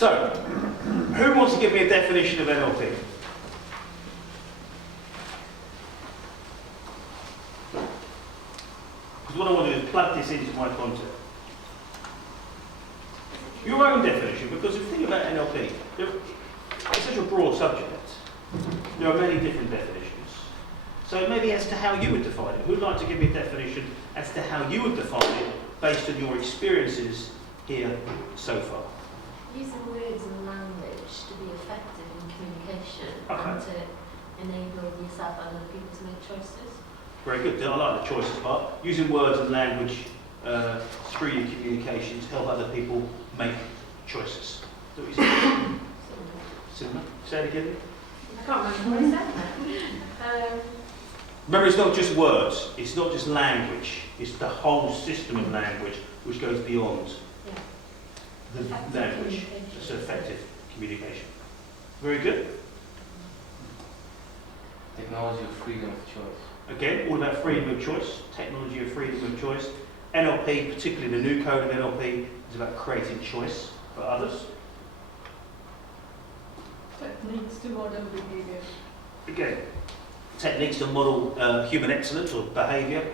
So, who wants to give me a definition of NLP? Because what I want to do is plug this into my content. Your own definition, because if you think about NLP, it's such a broad subject. There are many different definitions. So maybe as to how you would define it. Who'd like to give me a definition as to how you would define it based on your experiences here so far? Using words and language to be effective in communication and to enable yourself and other people to make choices. Very good. I like the choices part. Using words and language through your communication to help other people make choices. Is that what you said? Similar. Say it again. I can't remember what I said. Remember, it's not just words. It's not just language. It's the whole system of language which goes beyond the language. It's effective communication. Very good. Technology of freedom of choice. Again, all about freedom of choice, technology of freedom of choice. NLP, particularly the new code of NLP, is about creating choice for others. Techniques to model behavior. Again, techniques to model human excellence or behaviour.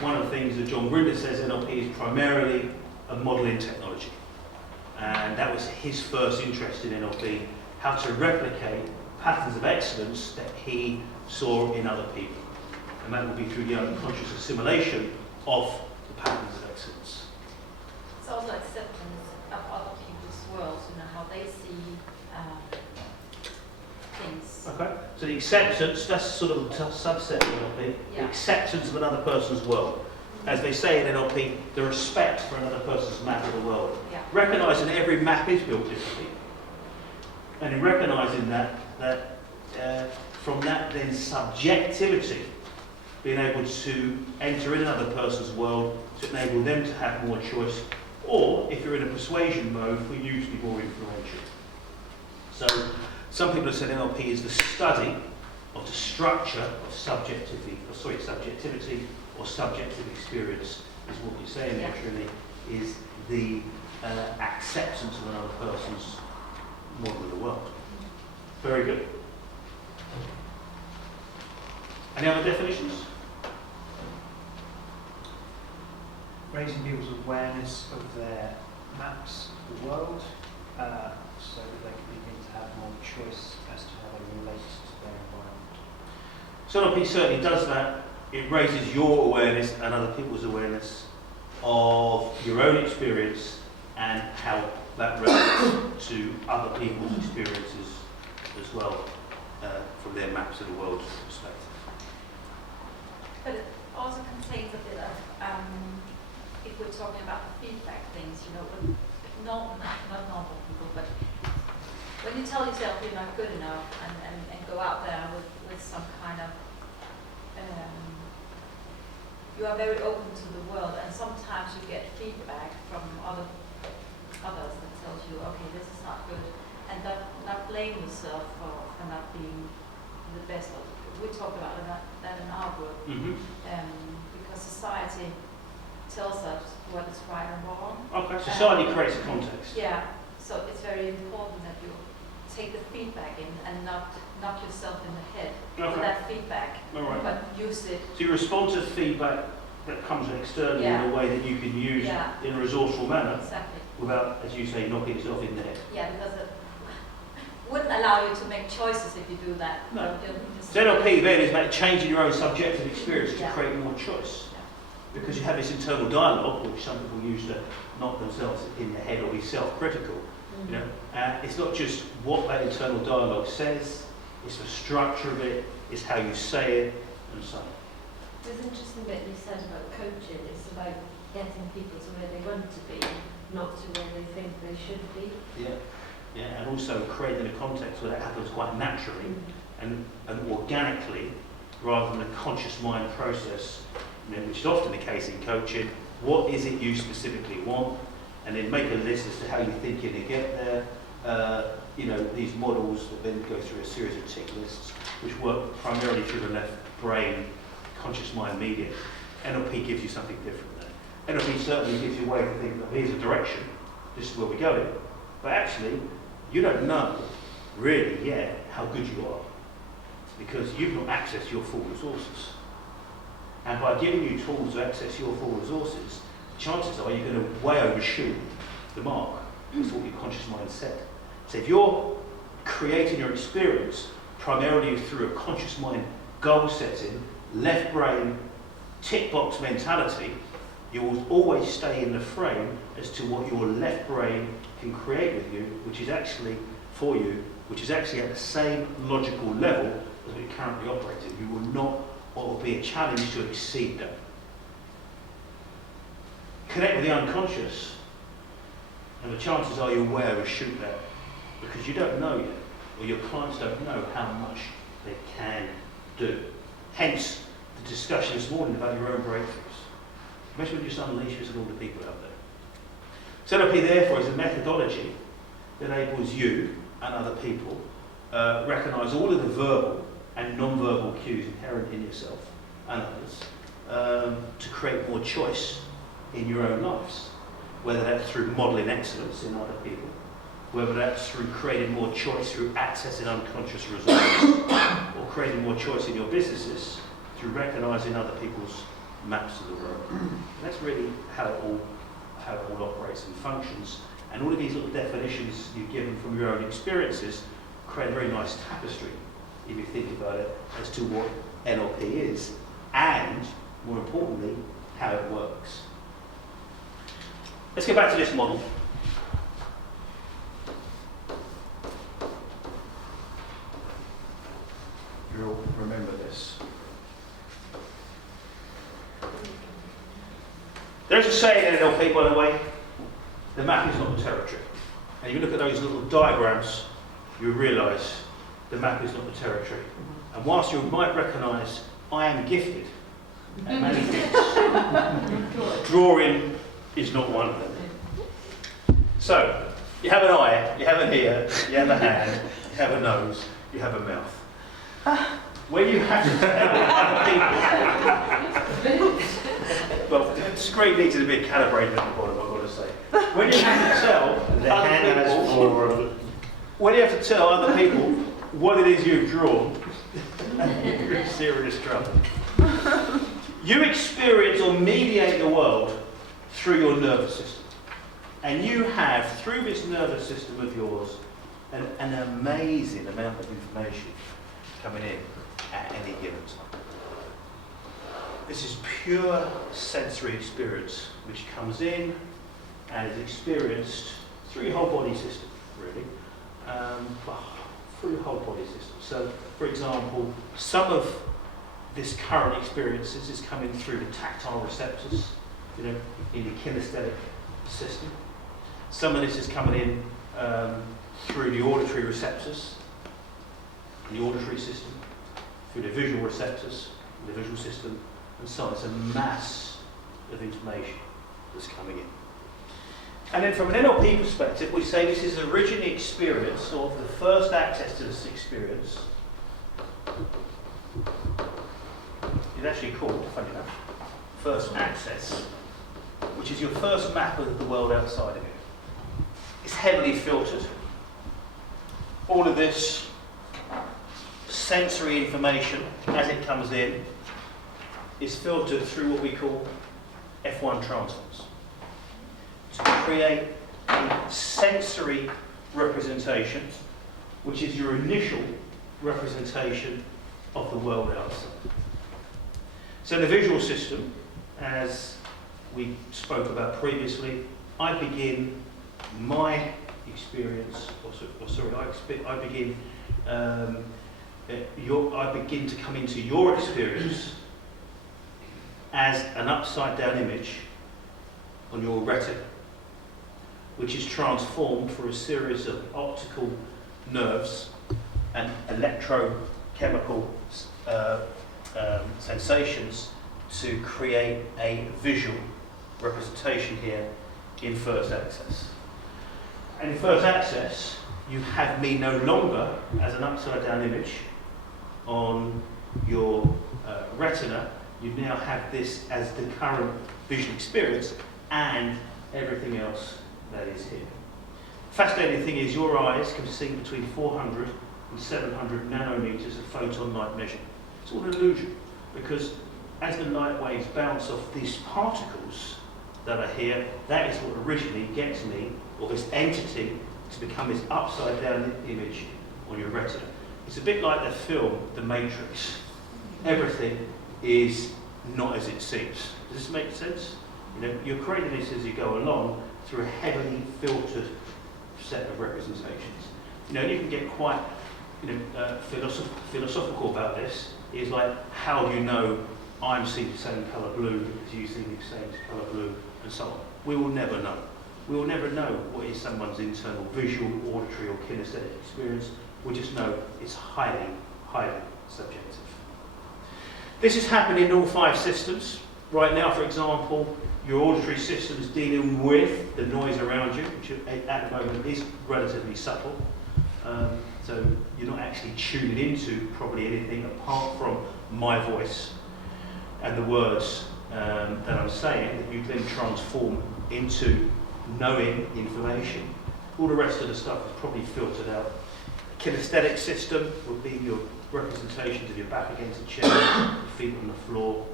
One of the things that John Grinder says NLP is primarily a modelling technology. And that was his first interest in NLP, how to replicate patterns of excellence that he saw in other people. And that will be through the unconscious assimilation of the patterns of excellence. It's also acceptance of other people's worlds, how they see things. Okay, so the acceptance, that's sort of a subset of NLP, the acceptance of another person's world. As they say in NLP, the respect for another person's map of the world. Yeah. Recognising that every map is built differently. And in recognising that from that then subjectivity, being able to enter in another person's world to enable them to have more choice, or if you're in a persuasion mode, for you to be more influential. So some people have said NLP is the study of the structure of subjectivity or subjective experience, is what you're saying there, Trini, is the acceptance of another person's model of the world. Very good. Any other definitions? Raising people's awareness of their maps of the world, so that they can begin to have more choice as to how they relate to their environment. So NLP certainly does that. It raises your awareness and other people's awareness of your own experience and how that relates to other people's experiences as well, from their maps of the world perspective. But it also contains a bit of, if we're talking about the feedback things, not normal people, but when you tell yourself you're not good enough and go out there with some kind of, you are very open to the world, and sometimes you get feedback from others that tells you, okay, this is not good, and not blame yourself for not being the best. We talked about that in our group, because society tells us what is right and wrong. Okay, society creates a context. Yeah, so it's very important that you take the feedback in and not knock yourself in the head with that feedback, but use it. So you respond to feedback that comes externally in a way that you can use in a resourceful manner, without, as you say, knocking yourself in the head. Yeah, because it wouldn't allow you to make choices if you do that. No. So NLP then is about changing your own subjective experience to create more choice. Because you have this internal dialogue, which some people use to knock themselves in the head or be self-critical. It's not just what that internal dialogue says, it's the structure of it, it's how you say it, and so on. There's an interesting bit you said about coaching. It's about getting people to where they want to be, not to where they think they should be. Yeah, and also creating a context where that happens quite naturally and organically, rather than a conscious mind process, which is often the case in coaching. What is it you specifically want? And then make a list as to how you think you're going to get there. These models that then go through a series of tick lists, which work primarily through the left brain, conscious mind medium. NLP gives you something different there. NLP certainly gives you a way to think that here's a direction, this is where we're going, But actually, you don't know really yet how good you are because you've not accessed your full resources. And by giving you tools to access your full resources, chances are you're going to way overshoot the mark. That's what your conscious mind said. So if you're creating your experience primarily through a conscious mind goal setting, left brain, tick box mentality, you will always stay in the frame as to what your left brain can create with you, which is actually for you, which is actually at the same logical level as we currently operate in. You will not, what will be a challenge to exceed that. Connect with the unconscious, and the chances are you'll way overshoot that because you don't know yet, or your clients don't know how much they can do. Hence, the discussion this morning about your own breakthroughs. Imagine when you just unleash this on all the people out there. So NLP, therefore, is a methodology that enables you and other people recognise all of the verbal and non-verbal cues inherent in yourself and others to create more choice in your own lives, whether that's through modelling excellence in other people, whether that's through creating more choice through accessing unconscious resources, or creating more choice in your businesses through recognising other people's maps of the world. And that's really how it all operates and functions. And all of these little definitions you've given from your own experiences create a very nice tapestry, if you think about it, as to what NLP is, and, more importantly, how it works. Let's go back to this model. You'll remember this. There's a saying in NLP, by the way, the map is not the territory. And if you look at those little diagrams, you realise the map is not the territory. And whilst you might recognise I am gifted at many things, drawing is not one of them. So, you have an eye, you have an ear, you have a hand, you have a nose, you have a mouth. When you have to tell other people, well, the screen needs to be calibrated at the bottom, I've got to say. When you have to tell other people, when you have to tell other people what it is you've drawn, you're in serious trouble. You experience or mediate the world through your nervous system. And you have, through this nervous system of yours, an amazing amount of information coming in at any given time. This is pure sensory experience which comes in and is experienced through your whole body system, really. Through your whole body system. So, for example, some of this current experiences is coming through the tactile receptors, in the kinesthetic system. Some of this is coming in through the auditory receptors, in the auditory system, through the visual receptors, in the visual system, and so on. It's a mass of information that's coming in. And then from an NLP perspective, we say this is originally experience, or the first access to this experience is actually called, funny enough, first access, which is your first map of the world outside of you. It's heavily filtered. All of this sensory information, as it comes in, is filtered through what we call F1 transforms to create a sensory representation, which is your initial representation of the world outside. So in the visual system, as we spoke about previously, I begin my experience, I begin to come into your experience as an upside down image on your retina, which is transformed through a series of optical nerves and electrochemical sensations to create a visual representation here in first access. And in first access, you have me no longer as an upside down image on your retina. You now have this as the current visual experience and everything else that is here. fascinating thing is your eyes can see between 400 and 700 nanometers of photon light measured. It's all an illusion, because as the light waves bounce off these particles that are here, that is what originally gets me, or this entity, to become this upside down image on your retina. It's a bit like the film The Matrix. Everything is not as it seems. Does this make sense? You know, you're creating this as you go along through a heavily filtered set of representations. You know, you can get quite, philosophical about this. It's like, how do you know I'm seeing the same colour blue as you see the same colour blue, and so on. We will never know. We will never know what is someone's internal visual, auditory or kinesthetic experience. We just know it's highly, highly subjective. This is happening in all 5 systems. Right now, for example, your auditory system is dealing with the noise around you, which at the moment is relatively subtle. So you're not actually tuning into probably anything apart from my voice and the words that I'm saying, that you then transform into knowing information. All the rest of the stuff is probably filtered out. Kinesthetic system would be your representations of your back against a chair, your feet on the floor,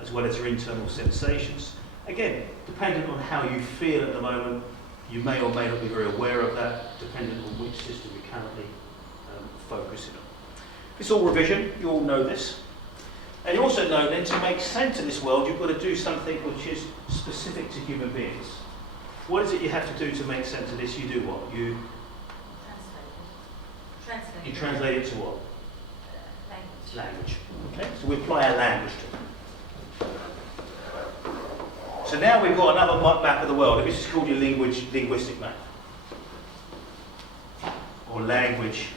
as well as your internal sensations. Again, depending on how you feel at the moment, you may or may not be very aware of that, depending on which system you're currently focusing on. It's all revision, you all know this. And you also know then, to make sense of this world, you've got to do something which is specific to human beings. What is it you have to do to make sense of this? You do what? You Translate. You translate it to what? Language. Language. Okay, so we apply our language to it. So now we've got another map of the world. This is called your linguistic map. Or language.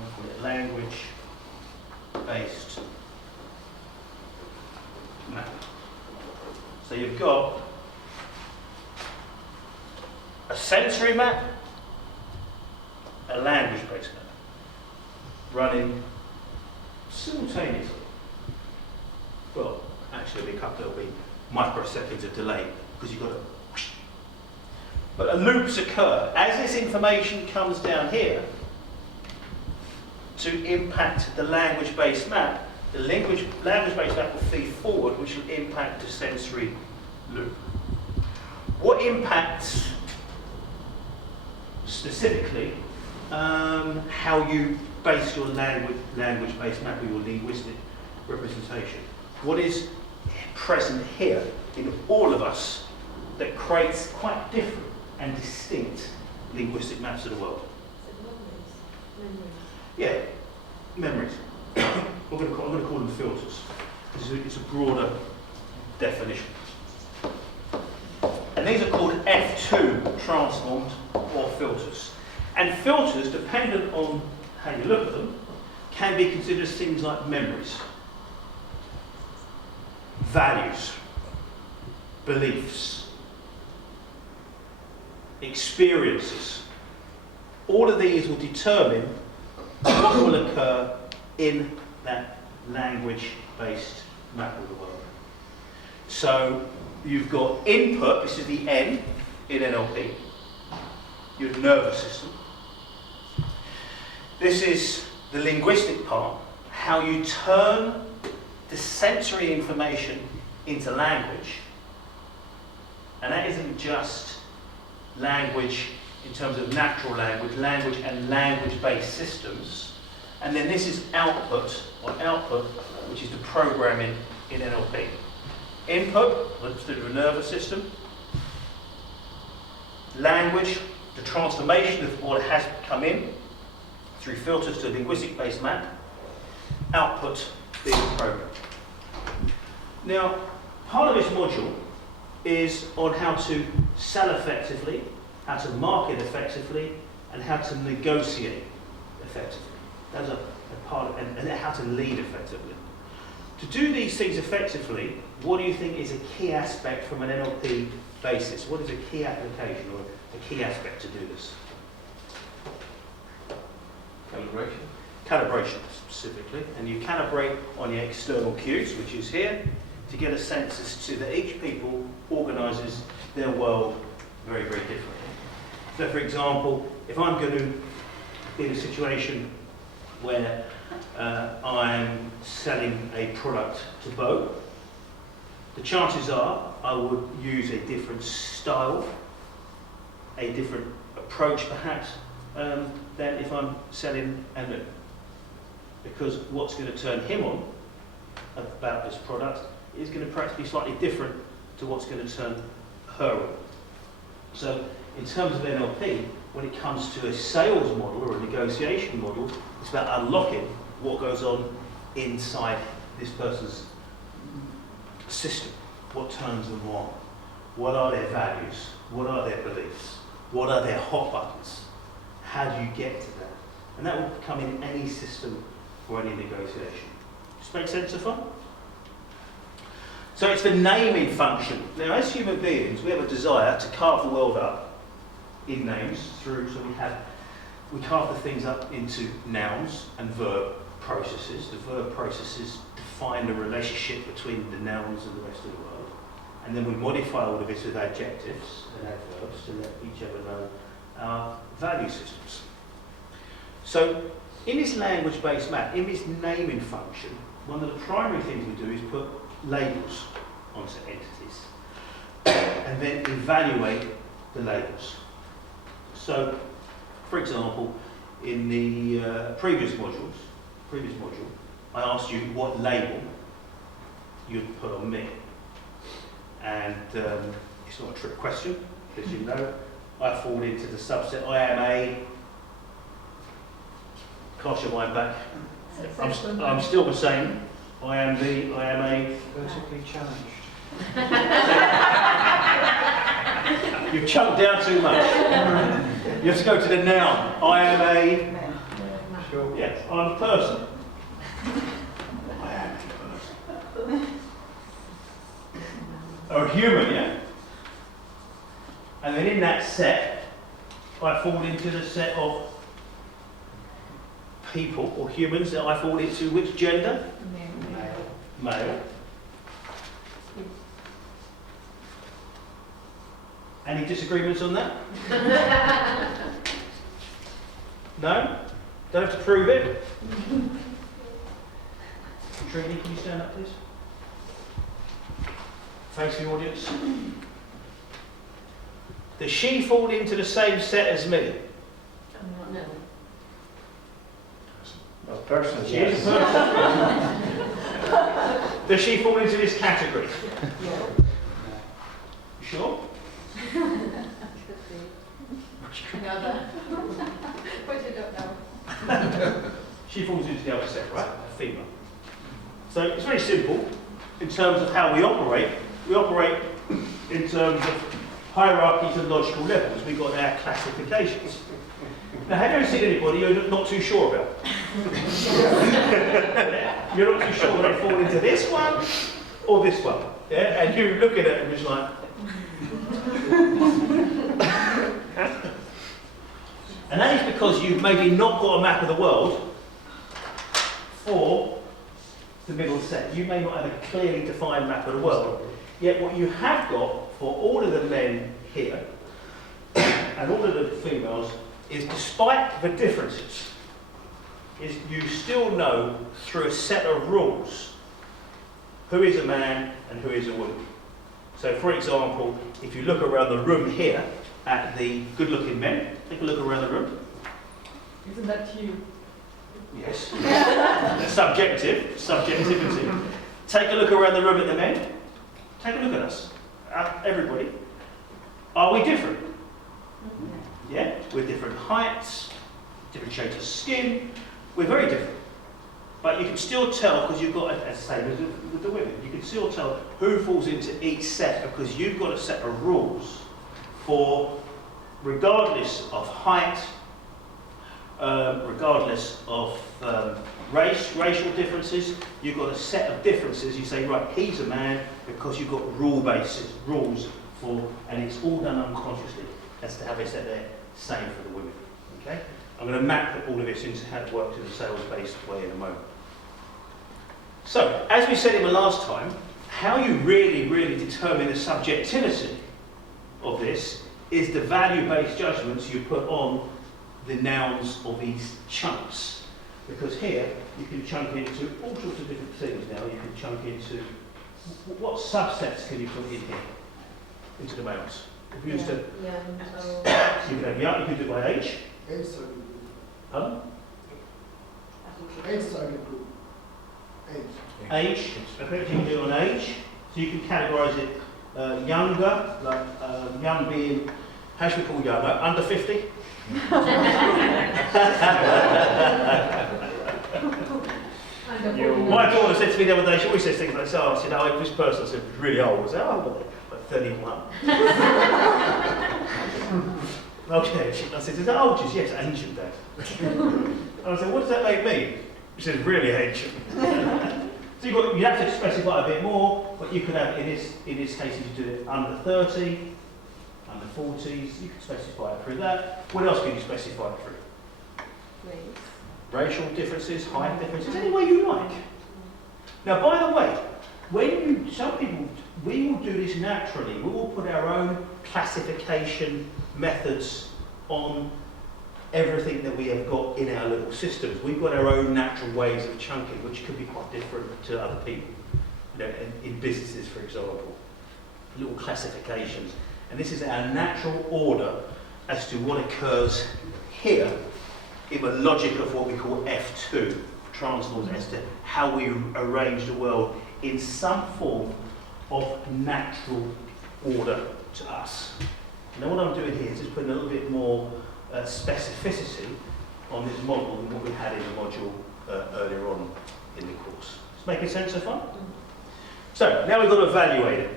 I'll call it language-based map. So you've got a sensory map, a language-based map, running simultaneously. Well, actually there'll be microseconds of delay, because you've got to... But loops occur. As this information comes down here to impact the language-based map, the language-based map will feed forward, which will impact the sensory loop. What impacts specifically how you base your language-based map or your linguistic representation? What is present here in all of us that creates quite different and distinct linguistic maps of the world? So memories. Yeah, memories. I'm going to call them filters. It's a broader definition. And these are called F2 transformed or filters. And filters, dependent on how you look at them, can be considered things like memories, values, beliefs, experiences. All of these will determine what will occur in that language-based map of the world. So you've got input, this is the N in NLP, your nervous system. This is the linguistic part, how you turn the sensory information into language. And that isn't just language in terms of natural language and language-based systems. And then this is output, which is the programming in NLP. Input, let's do the nervous system. Language, the transformation of what has come in through filters to a linguistic-based map. Output being the program. Now, part of this module is on how to sell effectively, how to market effectively, and how to negotiate effectively. That's a part of, and how to lead effectively. To do these things effectively, what do you think is a key aspect from an NLP basis? What is a key application or a key aspect to do this? Calibration. Calibration specifically, and you calibrate on your external cues, which is here, to get a sense as to that each people organises their world very, very differently. So for example, if I'm going to be in a situation where I'm selling a product to Bo, the chances are I would use a different style, a different approach perhaps, than if I'm selling Anu. Because what's going to turn him on about this product is going to perhaps be slightly different to what's going to turn her on. So in terms of NLP, when it comes to a sales model or a negotiation model, it's about unlocking what goes on inside this person's system. What turns them on? What are their values? What are their beliefs? What are their hot buttons? How do you get to that? And that will come in any system or any negotiation. Does make sense so far? So it's the naming function. Now, as human beings, we have a desire to carve the world up in names through, so we carve the things up into nouns and verb processes. The verb processes define the relationship between the nouns and the rest of the world. And then we modify all of this with adjectives and adverbs to let each other know our value systems. So in this language-based map, in this naming function, one of the primary things we do is put labels onto entities and then evaluate the labels. So, for example, in the previous module, I asked you what label you'd put on me. And it's not a trick question, as you know. I fall into the subset. I am a... Cast your mind back. I'm still the same. I am a... Vertically challenged. You've chunked down too much. You have to go to the noun. I am a... Sure. Yes, I'm a person. I am a person. Or a human, yeah? And then in that set, I fall into the set of people or humans that I fall into which gender? Male. Any disagreements on that? No? Don't have to prove it? Trini, can you stand up, please? Face the audience. Does she fall into the same set as me? No. A person, She is a person. Does she fall into this category? You sure? Another. But you don't know. She falls into the other set, right? A female. So it's very simple in terms of how we operate. We operate in terms of hierarchies and logical levels. We've got our classifications. Now, have you ever seen anybody you're not too sure about? You're not too sure whether they fall into this one or this one. Yeah? And you look at it and just like... And that is because you've maybe not got a map of the world for the middle set. You may not have a clearly defined map of the world. Yet what you have got for all of the men here and all of the females is, despite the differences, is you still know through a set of rules who is a man and who is a woman. So for example, if you look around the room here at the good-looking men, take a look around the room. Isn't that you? Yes. Subjectivity. Take a look around the room at the men. Take a look at us, everybody. Are we different? Yeah, we're different heights, different shades of skin. We're very different. But you can still tell, because you've got, as I say, with the women, you can still tell who falls into each set, because you've got a set of rules for, regardless of height, regardless of racial differences, you've got a set of differences. You say, right, he's a man because you've got rules for, and it's all done unconsciously. That's to have it set there, same for the women. Okay? I'm going to map all of this into how it works in a sales-based way in a moment. So, as we said in the last time, how you really determine the subjectivity of this is the value-based judgments you put on the nouns of these chunks. Because here, you can chunk into all sorts of different things now. You can chunk into, what subsets can you put in here? Into the males. If you used to, you can have young, you can do it by age. Age target group. Pardon? Age target group. Age. Age, okay, you can do it on age. So you can categorise it younger, like young being, how should we call young? Under 50? My daughter said to me the other day, she always says things like, oh, I said, oh, this person, I said, really old. I said, how old are they? Like 31. Okay, I said, is that old? She said, yes, ancient, Dad. And I said, what does that make me? She said, really ancient. So you have to specify a bit more, but you could have, in this case, if you do it under 30, under 40s, you can specify it through that. What else can you specify it through? Race. Racial differences, height differences, any way you like. Now, by the way, some people, we will do this naturally. We will put our own classification methods on everything that we have got in our little systems. We've got our own natural ways of chunking, which could be quite different to other people. You know, in businesses, for example, little classifications. And this is our natural order as to what occurs here in the logic of what we call F2, transforms as to how we arrange the world in some form of natural order to us. Now what I'm doing here is just putting a little bit more specificity on this model than what we had in the module earlier on in the course. Is making sense so far? So now we've got to evaluate it,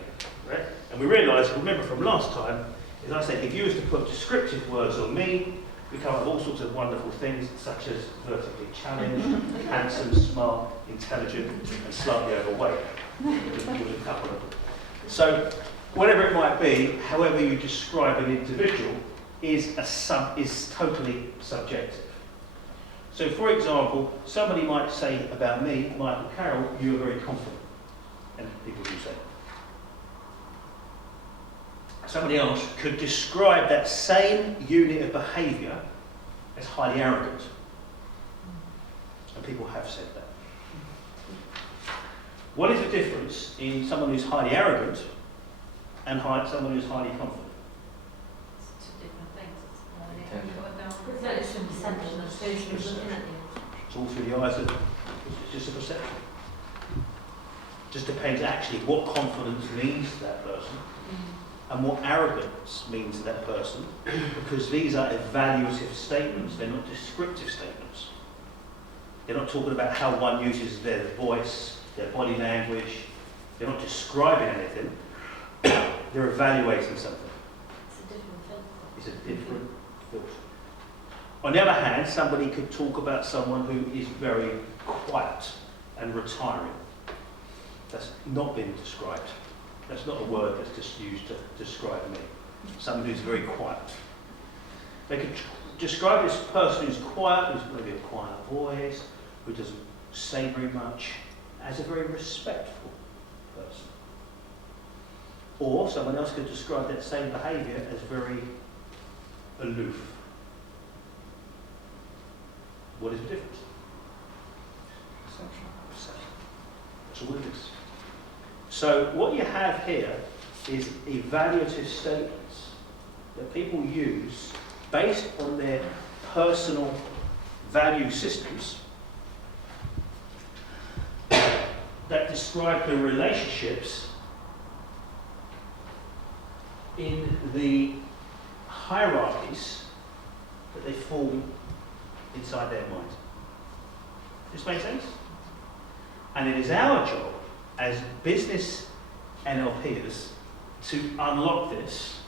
right? And we realise, remember from last time, as I said, if you was to put descriptive words on me, we come up with all sorts of wonderful things such as vertically challenged, handsome, smart, intelligent, and slightly overweight. Just give a couple of them. So whatever it might be, however you describe an individual is totally subjective. So for example, somebody might say about me, Michael Carroll, you are very confident. And people do say. Somebody else could describe that same unit of behaviour as highly arrogant. And people have said that. What is the difference in someone who's highly arrogant and someone who's highly confident? It's two different things. It's that it's a perception of who's looking at you. It's all through the eyes of, it's just a perception. Just depends actually what confidence means to that person and what arrogance means to that person, because these are evaluative statements, they're not descriptive statements. They're not talking about how one uses their voice, their body language, they're not describing anything, they're evaluating something. It's a different filter. It's a different filter. On the other hand, somebody could talk about someone who is very quiet and retiring. That's not been described. That's not a word that's just used to describe me. Someone who's very quiet. They could describe this person who's quiet, who's maybe a quiet voice, who doesn't say very much, as a very respectful person. Or someone else could describe that same behaviour as very aloof. What is the difference? Perception. That's all it is. So what you have here is evaluative statements that people use based on their personal value systems that describe the relationships in the hierarchies that they form inside their mind. Does this make sense? And it is our job as business NLPers to unlock this,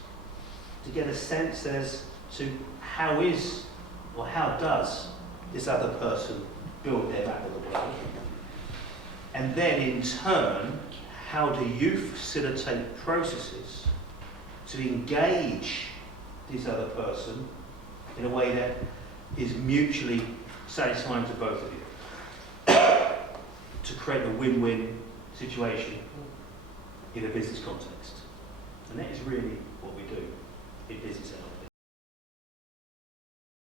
to get a sense as to how is or how does this other person build their map of the world. And then in turn, how do you facilitate processes to engage this other person in a way that is mutually satisfying to both of you, to create a win-win situation in a business context. And that is really what we do. in business NLP.